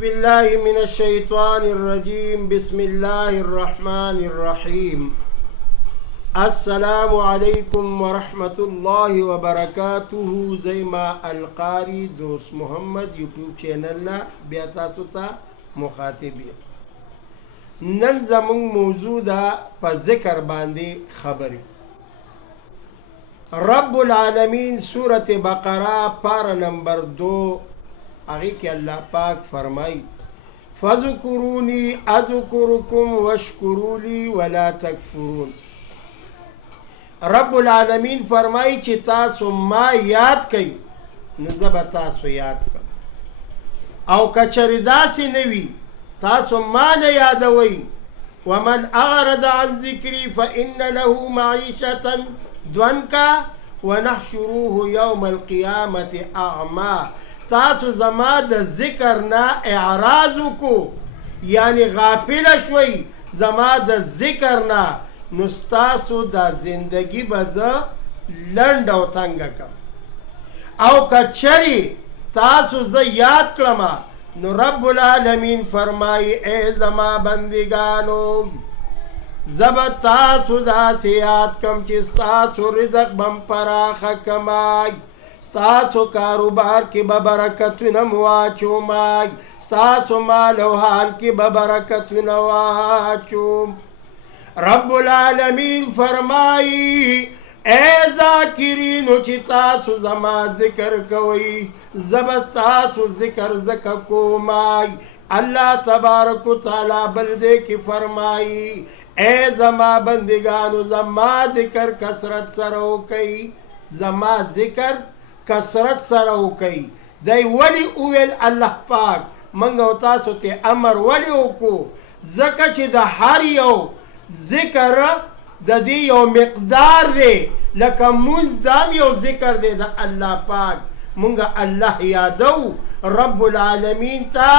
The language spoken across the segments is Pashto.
بالله من الشيطان الرجيم بسم الله الرحمن الرحيم السلام عليكم ورحمة الله وبركاته زي ما القاري دوست محمد يوتيوب چینلنا بیاتاسو تا مخاطبی نن زمون موضوع دا پا ذکر باندے خبری رب العالمین سورة بقرہ پارا نمبر 2 اگی کہ اللہ پاک فرمائی فَذُكُرُونِي أَذُكُرُكُمْ وَاشْكُرُوا لِي وَلَا تَكْفُرُونَ رب العالمین فرمائی چی تاسو ما یاد کئی نزب تاسو یاد کئی او کچردا سی نوی تاسو ما نیادوئی ومن اغرد عن ذکری فإن له معیشة دونکا ونحشروه یوم القیامت اعما تاسو زما د ذکر نا اعراضو کو یعنی غافل شوی زما د ذکر نا نستاسو دا زندگی بزا لند او تنگ کم او کچری تاسو ز یاد کلما نو رب العالمین فرمائی اے زما بندگانو زب تاسو دا سیاد کم چستاسو رزق بم پراخ کمائی ستاسو کاروبار کی ببرکت نمواچو مائی ستاسو مال و حال کی ببرکت نواچو رب العالمین فرمائی اے ذاکرینو چی تاسو زما ذکر کوئی زبستاسو ذکر زکا کو مائی اللہ تبارک و تعالی بلدے کی فرمائی اے زما بندگانو زما ذکر کسرت سرو کئی زما ذکر کسرت سرو کئی دی ولی اویل اللہ پاک منگو تاسو تی امر ولی اوکو زکا چی دا ہر یو ذکر دا دی یو مقدار دے لکا منزام یو ذکر دے دا اللہ پاک منگا اللہ یادو رب العالمین تا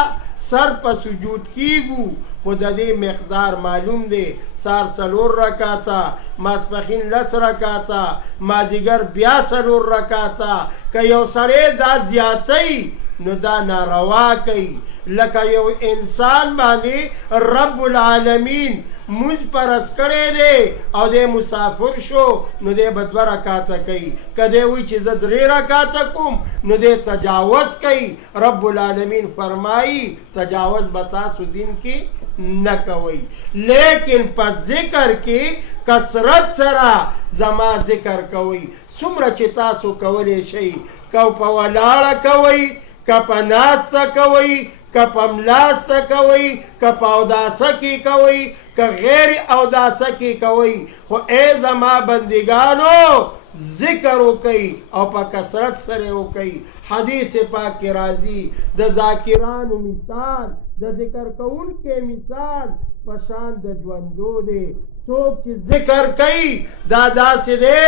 سر پا سجود کیگو خدا دی مقدار معلوم دے سار سلور رکاتا ماسپخین لس رکاتا مازیگر بیا سلور رکاتا که یو سرے دا زیادتی نو دا ناروا کئی لکا یو انسان باندے رب العالمین مجھ پر اسکڑے دے او دے مسافر شو نو دے بدو رکاتا کئی که دے وی چیز دری رکاتا کم نو دے تجاوز کئی رب العالمین فرمائی تجاوز بتاسو دن کی نکوئی لیکن پا ذکر کی کسرت سرا زما ذکر کوئی سمرا چی تاسو کولی شئی کو پا ولاڑا کوئی که پا ناستا کوئی که پا ملاستا کوئی که پا اوداسا کی کوئی که غیر اوداسا کی کوئی خو اے زما بندگانو ذکر ہو کئی او پا کسرت سرے ہو کئی حدیث پاک کی راضی دا ذاکران مثال دا ذکر کون کے مثال پشان دا جوندو دے سوک چی ذکر کئی دادا سے دے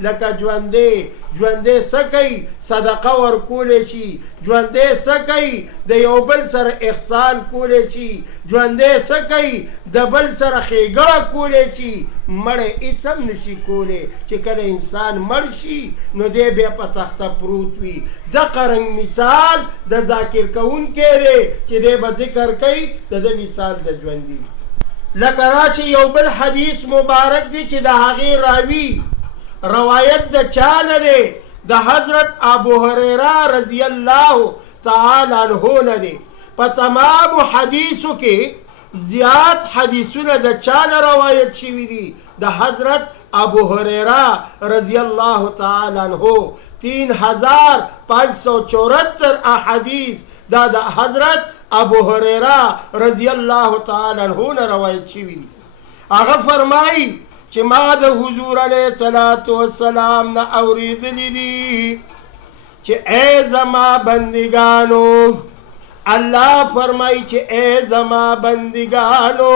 لکا جوندے سکئی صدقہ ورکولے چی جوندے سکئی دا یو بل سر احسان کولے چی جوندے سکئی دا بل سر خیگڑا کولے چی مڑے اسم نشی کولے چکل انسان مرشی نو دے بے پتخت پروتوی دا قرنگ مثال دا ذاکر کون کے دے چی دے با ذکر کئی دا مثال دا جوندی لکراچی یو بل حدیث مبارک دی چی دا حقی راوی روایت دا چال دے دا حضرت ابو حریرہ رضی اللہ تعالی عنہ دے پا تمام حدیثو کے زیاد حدیثو دا چال روایت شوی دی دا حضرت ابو حریرہ رضی اللہ تعالی عنہ 3574 احادیث دا حضرت ابو حریرہ رضی اللہ تعالی عنہ روایت شوی دی آغا فرمائی چی ما دا حضور علیہ السلام نا اورید دی چی اے زما بندگانو اللہ فرمائی چی اے زما بندگانو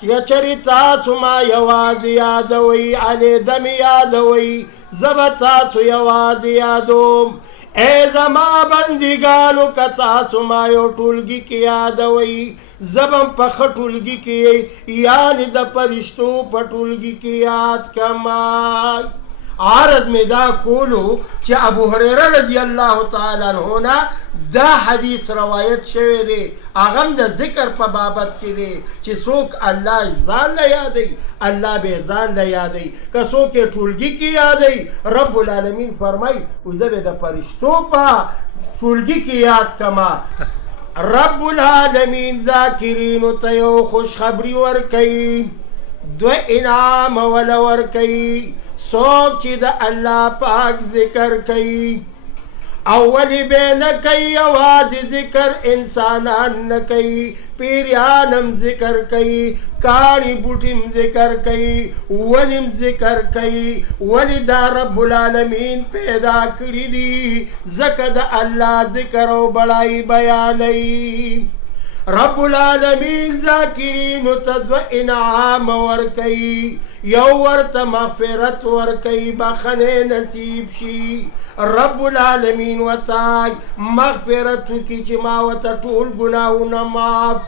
چی چری تاسو ما یواز یادوئی علی دم یادوئی زب تاسو یواز یادوم اے زما بندگانو کتاسو ما یو ٹولگی کی یادوئی زبم پخ ٹولگی کی یعنی دا پرشتو پا ٹولگی کی یاد کمائی عرض مې دا کولو چې ابو هريره رضی الله تعالی عنه نه دا حدیث روایت شوی دی، هغه هم د ذکر په بابت کې دی چې څوک الله ځان له یادوي الله به ځان له یادوي، که څوک یې ټولګي کې یادوي رب العالمین فرمایي زه به د فرشتو په ټولګي کې یاد کما. رب العالمین ذاکرینو ته یو خوشخبري ورکوي، دو انعام ول ورکوي څوک چې د الله پاک ذکر کوي. اولی به نه کوي یوازې ذکر انسانان نه کوي، پیریانم ذکر کوي، کاڼي بوټیم ذکر کوي، ونیم ذکر کوي. ولی دا رب العالمین پیدا کړي دي ځکه د الله ذکر او بړای بیانوي. رب العالمین ذاکرینو ته دو انعام ورکوي، یو ورته مغفرت ورکوي بخنې نصیب شي، رب العالمین ورته مغفرت وکړي چې ما ورته ټول ګناهونه معاف.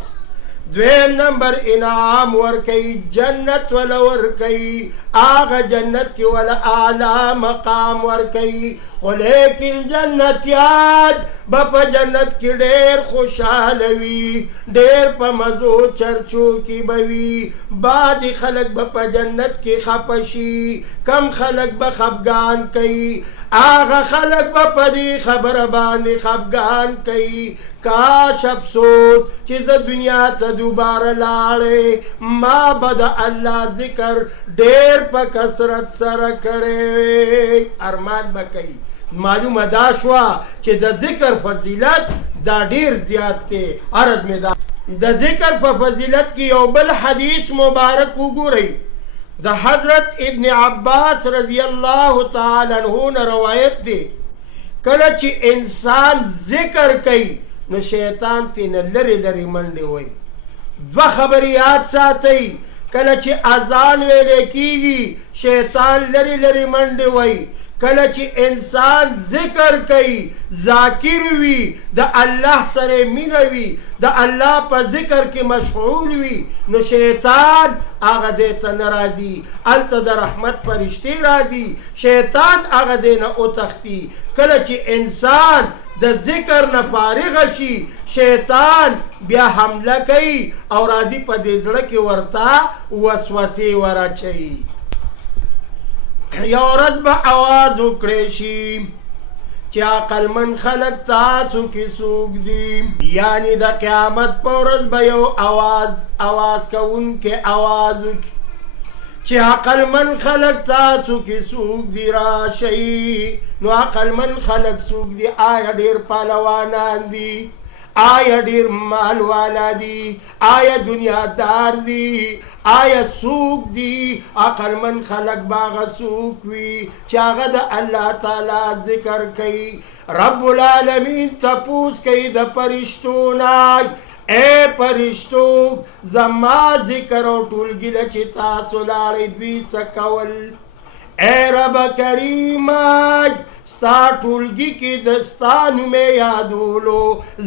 دویم نمبر انعام ورکوي جنت ولا ورکوي، آغا جنت کی ولا اعلی مقام ورکوي. خو لیکن جنتیان با پا جنت کی ډیر خوشحاله وي، ډیر په مزو چرچو کی بوي. بعضی خلق با پا جنت کی خپشي، کم خلق با خفگان کوي، آغا خلق با پا دی خبر باندې خفگان کوي. کاش افسوس چې ز دنیا ته دوباره لاړې ما به د الله ذکر ډیر په کثرت سره کړی. ارمان به کوي. معلومه دا شوه چې د ذکر فضیلت دا ډیر زیات دی. عرض مې دا د ذکر په فضیلت کې یو بل حدیث مبارک وګورئ، د حضرت ابن عباس رضی الله تعالی عنہ نه روایت دی. کله چې انسان ذکر کوي نو شیطان تینا لری لری منډې وای. دو خبرې یاد ساتئ، کله چې اذان ویلې کیږي شیطان لری لری منډې وای. کله چې انسان ذکر کوي ذاکر وي د الله سره مینه وي د الله په ذکر کې مشغول وي نو شیطان هغه ځای ته نه راځي، هلته د رحمت فرشتې راځي، شیطان هغه ځای نه وتښتي. کله چې انسان د ذکر نه فارغ شي شیطان بیا حمله کوي او راځي په دې زړه کې ورته وسوسې ورچوي. یو ورځ به آواز وکړی شي چې عقلمند خلک تاسو کې څوک دي، یعنی د قیامت په ورځ به یو آواز کوونکی آواز وکړي چې عقلمند خلک تاسو کې څوک دي راشئ. نو عقلمند خلک څوک دي؟ آیا ډېر پهلوانان دي؟ آیا ډیر مال والا دي؟ آیا دنیادار دي؟ آیا څوک دي؟ عقلمند خلک باغه څوک وي چې هغه د الله تعالی ذکر کوي. رب العالمین تپوس کوي د فرشتو نه، اے فرشتو زما ذکر او ټولګي له چې تاسو لاړئ دوی څه کول؟ اے رب کریمه ستا ټولګي کې د ستا نومې یادولو،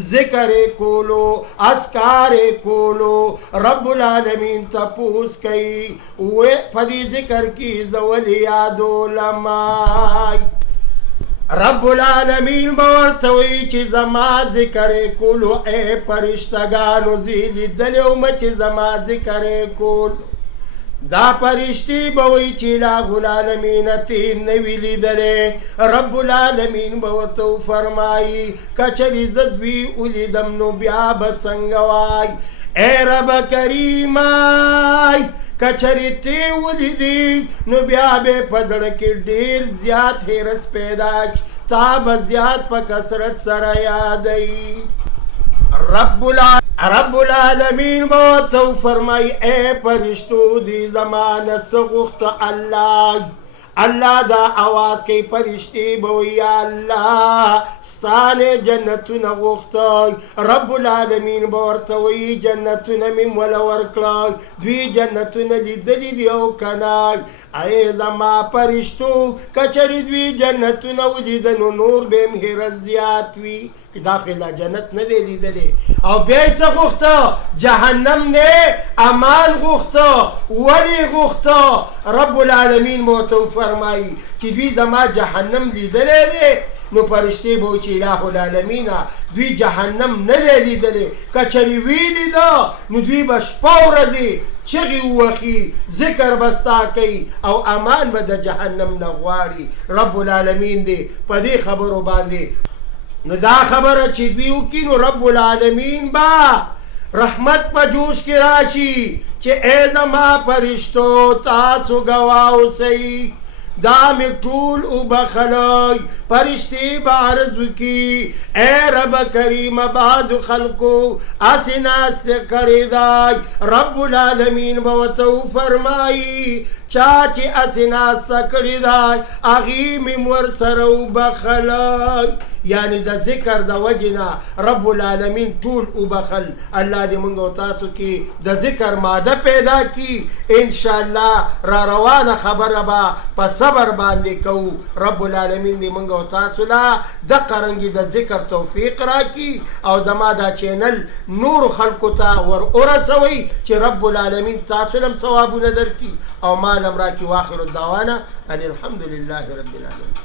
ذکر کولو، اذکار کولو. رب العالمین تپوس کوي په دې ذکر کې زه ولې یادولمای؟ رب العالمین به ورته وایي چې زما ذکر کولو اے فرشتګانو زه لیدلی وم چې زما ذکر کولو. دا پرشتي به وایي چې الٰه العالمین ته نه وي لیدلی. رب العالمین به ورته وفرمایي که چېرې زه دوی ولیدم نو بیا به څنګه وای؟ اے رب کریمه که چېرې ته ولیدي نو بیا به په زړه کې ډېر زیات حرص پیدا شي، تا به زیات په کثرت سره یادوي. رب العالمین به ورته فرمایي اے فرشتو دې زمانه څه غوښته؟ الله دا آواز کوي فرشتې به وایي یا الله ستا نه جنتونه غوښته. رب العالمین به ورته وایي جنتونه مې موله ورکړه، دوی جنتونه لیدلي دي او که نه؟ ای زما فرشتو که چېرې دوی جنتونه ولیده نو نور به یې حرص زیات وي، داخله جنت نه دی لیدلی او بیا یې څه غوښته جهنم نه امان غوښته ولې غوښته رب العالمین به ورته وفرمایي چې دوی زما جهنم لیدلی دی نو فرشتې به چې اله العالمینه دوی جهنم نه دی لیدلی که چېرې ویې لیده نو دوی به شپه ورځې چغې ووهي ذکر به ستا کوي او امان به د جهنم نه غواړي رب العالمین دی په دې خبرو باندې نو دا خبره چې دوی وکړي نو رب العالمین به رحمت په جوش کې راشي چې ای زما فرشتو تاسو ګواه اوسئ دا می ټول وبخلئ فرشتې به عرض وکړي ای رب کریم بعضو خلکو هسې ناستې کړې دی رب العالمین به ورته وفرمایي چا چې هسې ناسته کړې دی هغې مې ورسره وبخلئ یعنی د ذکر د وجې نه رب العالمین ټول وبخل الله دې موږ او تاسو کې د ذکر ماده پیدا کړي انشاءالله را روانه خبره به په صبر باندې کوو رب العالمین دې موږ او تاسو له دقه رنګې د ذکر توفیق راکړي او زما دا چینل نورو خلکو ته ور ورسوئ چې رب العالمین تاسو له هم ثوابونه درکړي او ما له هم راکړي واخر الدعوانا ان الحمد لله رب العالمین